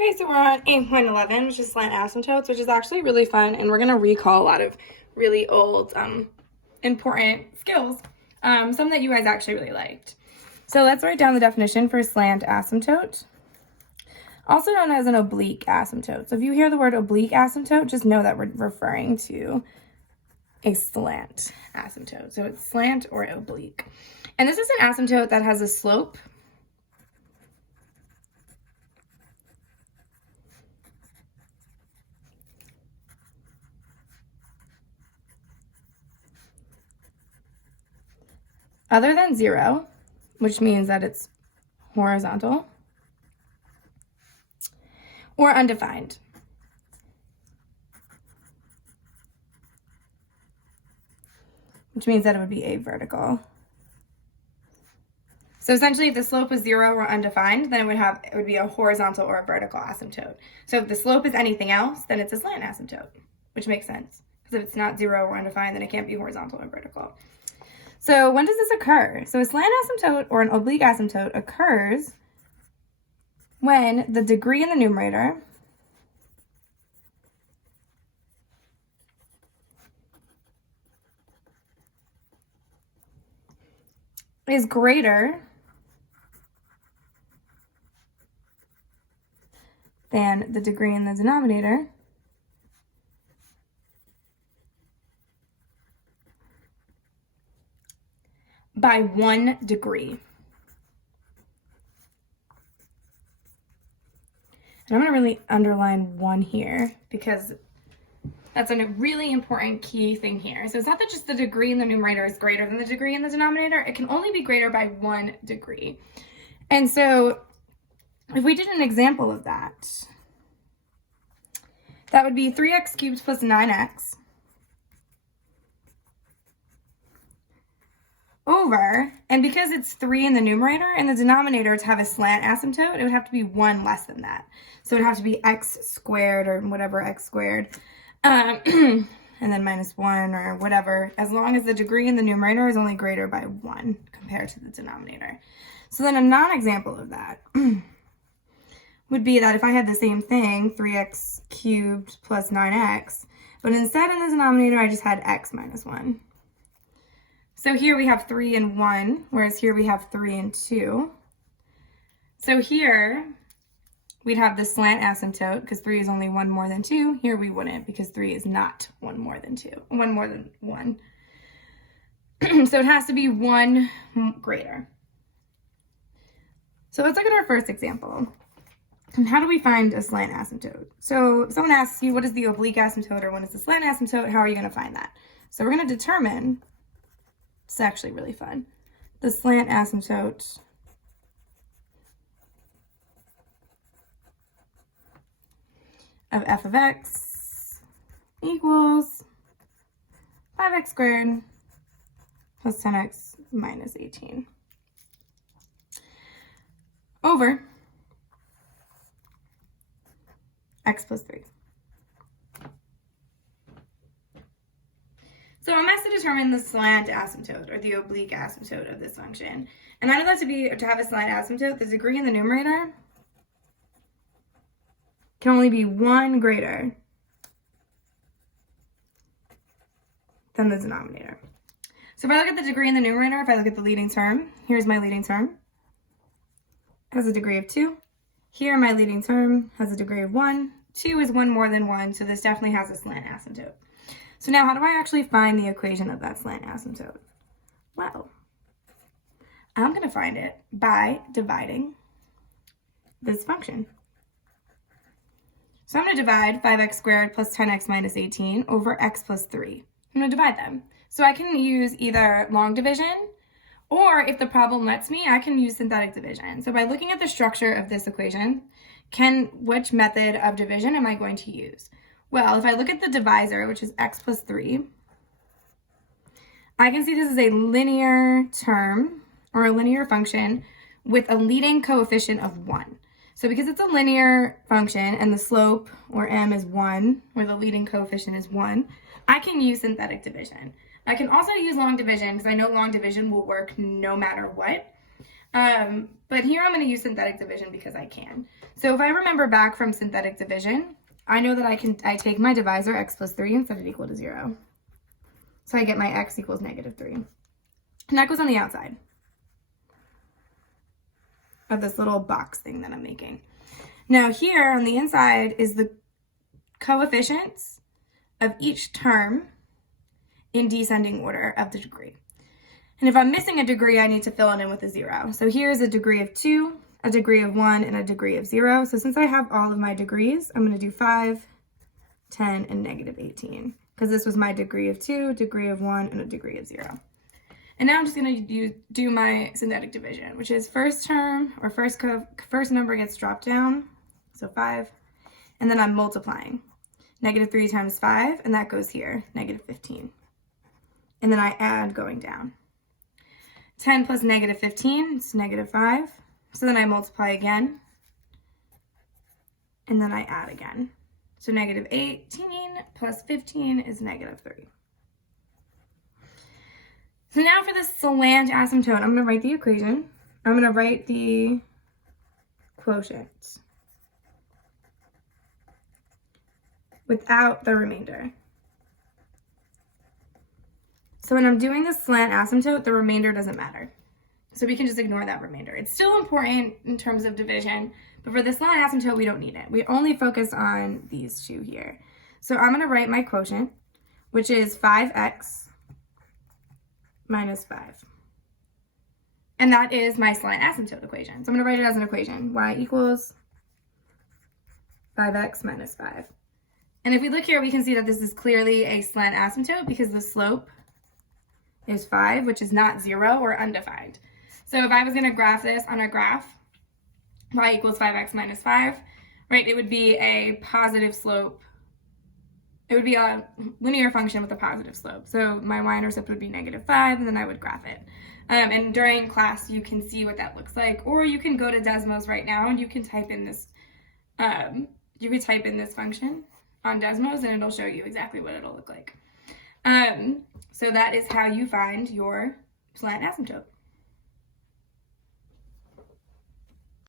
Okay, so we're on 8.11, which is slant asymptotes, which is actually really fun, and we're going to recall a lot of really old, important skills, some that you guys actually really liked. So let's write down the definition for slant asymptote, also known as an oblique asymptote. So if you hear the word oblique asymptote, just know that we're referring to a slant asymptote. So it's slant or oblique. And this is an asymptote that has a slope other than 0, which means that it's horizontal, or undefined. Which means that it would be avertical. So essentially, if the slope was 0 or undefined, then it would be a horizontal or a vertical asymptote. So if the slope is anything else, then it's a slant asymptote, which makes sense. Because if it's not 0 or undefined, then it can't be horizontal or vertical. So when does this occur? So a slant asymptote or an oblique asymptote occurs when the degree in the numerator is greater than the degree in the denominator by 1 degree. And I'm going to really underline 1 here because that's a really important key thing here. So it's not that just the degree in the numerator is greater than the degree in the denominator. It can only be greater by 1 degree. And so if we did an example of that, that would be 3x cubed plus 9x over, and because it's 3 in the numerator and the denominator to have a slant asymptote, it would have to be 1 less than that. So it would have to be x squared or whatever x squared, and then minus 1 or whatever, as long as the degree in the numerator is only greater by 1 compared to the denominator. So then a non-example of that would be that if I had the same thing, 3x cubed plus 9x, but instead in the denominator I just had x minus 1. So here we have 3 and 1, whereas here we have 3 and 2. So here we'd have the slant asymptote because 3 is only 1 more than 2. Here we wouldn't because 3 is not 1 more than 2, 1 more than 1. So it has to be 1 greater. So let's look at our first example. And how do we find a slant asymptote? So if someone asks you, what is the oblique asymptote or what is the slant asymptote? How are you going to find that? So we're going to determine, it's actually really fun, the slant asymptote of f of x equals 5x squared plus 10x minus 18 over x plus 3. So I'm asked to determine the slant asymptote or the oblique asymptote of this function. And I know that to have a slant asymptote, the degree in the numerator can only be 1 greater than the denominator. So if I look at the degree in the numerator, if I look at the leading term, here's my leading term, has a degree of 2. Here my leading term has a degree of 1. 2 is 1 more than 1, so this definitely has a slant asymptote. So now how do I actually find the equation of that slant asymptote? Well, I'm going to find it by dividing this function. So I'm going to divide 5x squared plus 10x minus 18 over x plus 3. I'm going to divide them. So I can use either long division, or if the problem lets me, I can use synthetic division. So by looking at the structure of this equation, which method of division am I going to use? Well, if I look at the divisor, which is x plus 3, I can see this is a linear term or a linear function with a leading coefficient of 1. So because it's a linear function and the slope, or m, is 1, where the leading coefficient is 1, I can use synthetic division. I can also use long division because I know long division will work no matter what. But here I'm going to use synthetic division because I can. So if I remember back from synthetic division, I know that I take my divisor, x plus 3, and set it equal to 0. So I get my x equals -3. And that goes on the outside of this little box thing that I'm making. Now here on the inside is the coefficients of each term in descending order of the degree. And if I'm missing a degree, I need to fill it in with a 0. So here's a degree of 2, a degree of 1, and a degree of 0. So since I have all of my degrees, I'm going to do 5, 10, and -18. Because this was my degree of 2, degree of 1, and a degree of 0. And now I'm just going to do my synthetic division, which is first term, or first number gets dropped down, so 5. And then I'm multiplying. -3 times 5, and that goes here, -15. And then I add going down. 10 plus -15 is -5. So then I multiply again. And then I add again. So -18 plus 15 is -3. So now for the slant asymptote, I'm going to write the equation. I'm going to write the quotient without the remainder. So when I'm doing the slant asymptote, the remainder doesn't matter. So we can just ignore that remainder. It's still important in terms of division, but for the slant asymptote, we don't need it. We only focus on these two here. So I'm going to write my quotient, which is 5x minus 5. And that is my slant asymptote equation. So I'm going to write it as an equation. Y equals 5x minus 5. And if we look here, we can see that this is clearly a slant asymptote because the slope is 5, which is not 0 or undefined. So if I was going to graph this on a graph, y equals 5x minus 5, right, it would be a positive slope. It would be a linear function with a positive slope. So my y-intercept would be -5, and then I would graph it. And during class, you can see what that looks like, or you can go to Desmos right now and you can type in this. You could type in this function on Desmos, and it'll show you exactly what it'll look like. So that is how you find your slant asymptote.